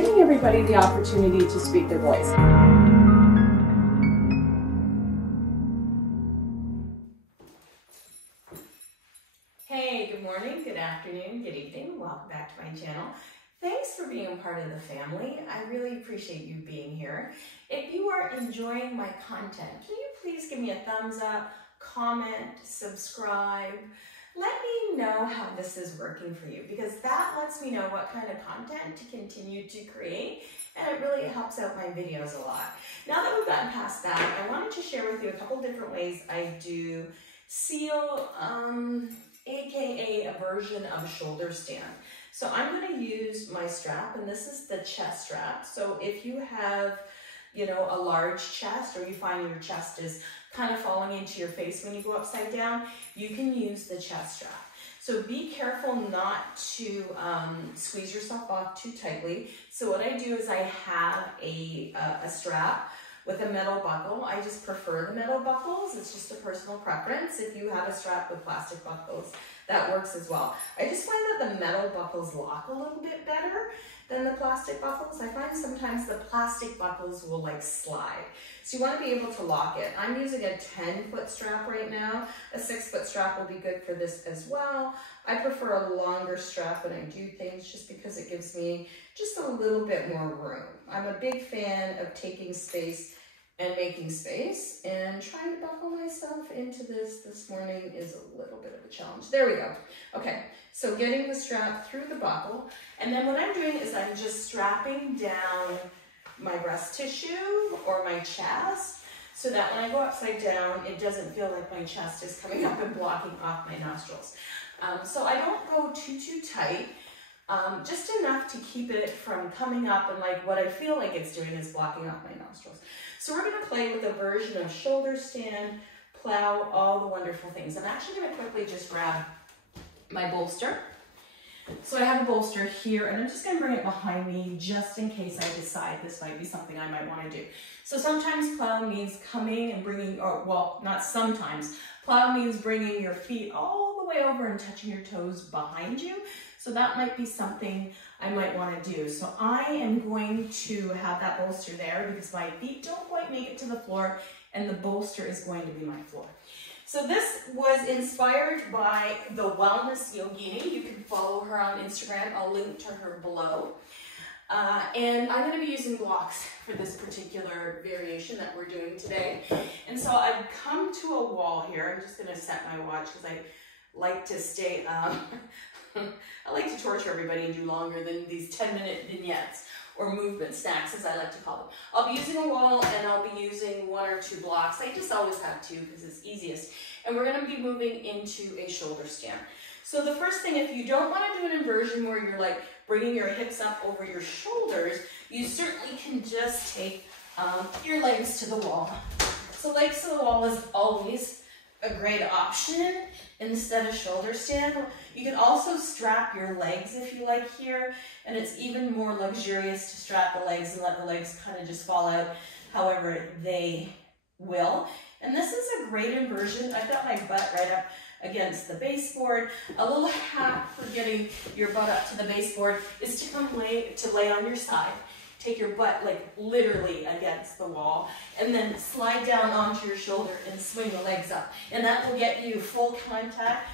giving everybody the opportunity to speak their voice. Hey, good morning, good afternoon, good evening. Welcome back to my channel. Thanks for being a part of the family. I really appreciate you being here. If you are enjoying my content, can you please give me a thumbs up, comment, subscribe? Let me know how this is working for you, because that lets me know what kind of content to continue to create, and it really helps out my videos a lot. Now that we've gotten past that, I wanted to share with you a couple different ways I do seal, aka a version of a shoulder stand. So I'm going to use my strap, and this is the chest strap. So if you have, you know, a large chest, or you find your chest is kind of falling into your face when you go upside down, you can use the chest strap. So be careful not to squeeze yourself off too tightly. So what I do is I have a strap with a metal buckle. I just prefer the metal buckles. It's just a personal preference. If you have a strap with plastic buckles, that works as well. I just find that the metal buckles lock a little bit better than the plastic buckles. I find sometimes the plastic buckles will like slide. So you want to be able to lock it. I'm using a 10-foot strap right now. A 6-foot strap will be good for this as well. I prefer a longer strap when I do things, just because it gives me just a little bit more room. I'm a big fan of taking space and making space, and trying to buckle myself into this morning is a little bit of a challenge. There we go. Okay, so getting the strap through the buckle, and then what I'm doing is I'm just strapping down my breast tissue or my chest, so that when I go upside down, it doesn't feel like my chest is coming up and blocking off my nostrils. So I don't go too tight, just enough to keep it from coming up, and like what I feel like it's doing is blocking off my nostrils. So we're going to play with a version of shoulder stand, plow, all the wonderful things. I'm actually going to quickly just grab my bolster. So I have a bolster here, and I'm just going to bring it behind me just in case I decide this might be something I might want to do. So sometimes plow means coming and bringing, or well, not sometimes. Plow means bringing your feet all the way over and touching your toes behind you. So that might be something I might want to do. So I am going to have that bolster there because my feet don't quite make it to the floor, and the bolster is going to be my floor. So this was inspired by the Wellness Yogini. You can follow her on Instagram. I'll link to her below. And I'm going to be using blocks for this particular variation that we're doing today. And so I've come to a wall here. I'm just going to set my watch because I like to stay, I like to torture everybody and do longer than these 10-minute vignettes, or movement snacks as I like to call them. I'll be using a wall, and I'll be using 1 or 2 blocks. I just always have 2 because it's easiest. And we're going to be moving into a shoulder stand. So the first thing, if you don't want to do an inversion where you're like bringing your hips up over your shoulders, you certainly can just take your legs to the wall. So legs to the wall is always a great option instead of shoulder stand. You can also strap your legs if you like here, and it's even more luxurious to strap the legs and let the legs kind of just fall out however they will. And this is a great inversion. I've got my butt right up against the baseboard. A little hack for getting your butt up to the baseboard is to lay on your side. Take your butt like literally against the wall, and then slide down onto your shoulder and swing the legs up. And that will get you full contact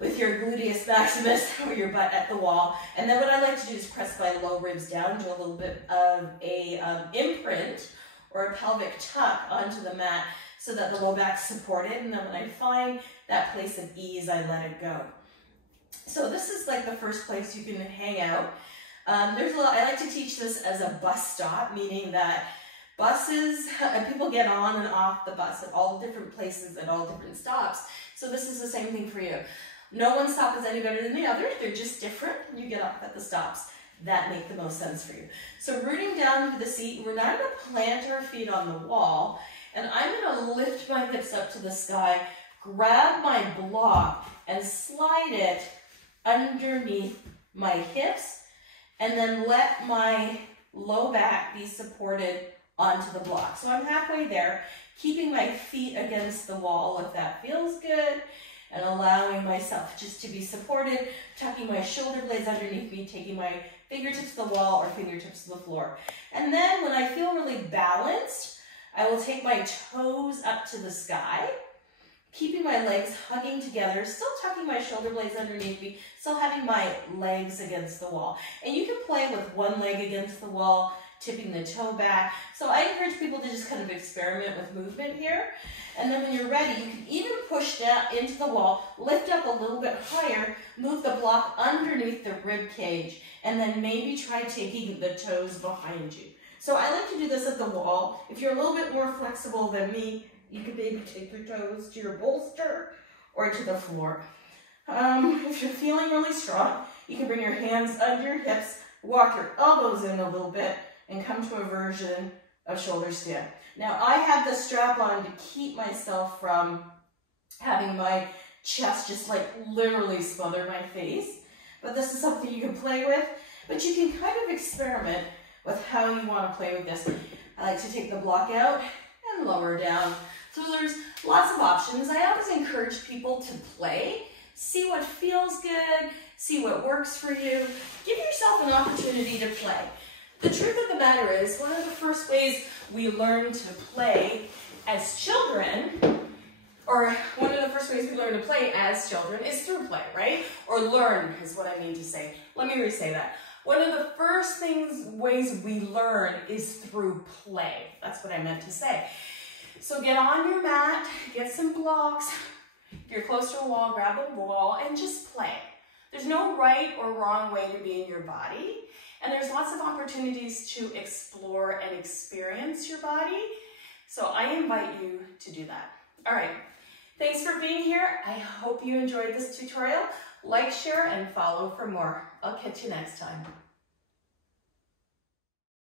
with your gluteus maximus or your butt at the wall. And then what I like to do is press my low ribs down, do a little bit of a imprint or a pelvic tuck onto the mat so that the low back's supported. And then when I find that place of ease, I let it go. So this is like the first place you can hang out. There's a lot, I like to teach this as a bus stop, meaning that buses, people get on and off the bus at all different places, at all different stops. So this is the same thing for you. No one stop is any better than the other. They're just different. You get off at the stops that make the most sense for you. So rooting down into the seat, we're now going to plant our feet on the wall, and I'm going to lift my hips up to the sky, grab my block, and slide it underneath my hips, and then let my low back be supported onto the block. So I'm halfway there, keeping my feet against the wall if that feels good. and allowing myself just to be supported, tucking my shoulder blades underneath me, taking my fingertips to the wall or fingertips to the floor. And then when I feel really balanced, I will take my toes up to the sky, keeping my legs hugging together, still tucking my shoulder blades underneath me, still having my legs against the wall. And you can play with one leg against the wall, tipping the toe back. So I encourage people to just kind of experiment with movement here. And then when you're ready, you can even push down into the wall, lift up a little bit higher, move the block underneath the rib cage, and then maybe try taking the toes behind you. So I like to do this at the wall. If you're a little bit more flexible than me, you could maybe take your toes to your bolster or to the floor. If you're feeling really strong, you can bring your hands under your hips, walk your elbows in a little bit, and come to a version of shoulder stand. Now I have the strap on to keep myself from having my chest just like literally smother my face, but this is something you can play with, but you can kind of experiment with how you want to play with this. I like to take the block out and lower down. So there's lots of options. I always encourage people to play, see what feels good, see what works for you. Give yourself an opportunity to play. The truth of the matter is, one of the first ways we learn to play as children, or one of the first ways we learn to play as children is through play, right? Or learn is what I mean to say. Let me re-say that. One of the first ways we learn is through play. That's what I meant to say. So get on your mat, get some blocks. If you're close to a wall, grab a wall and just play. There's no right or wrong way to be in your body. And there's lots of opportunities to explore and experience your body. So I invite you to do that. All right. Thanks for being here. I hope you enjoyed this tutorial. Like, share, and follow for more. I'll catch you next time.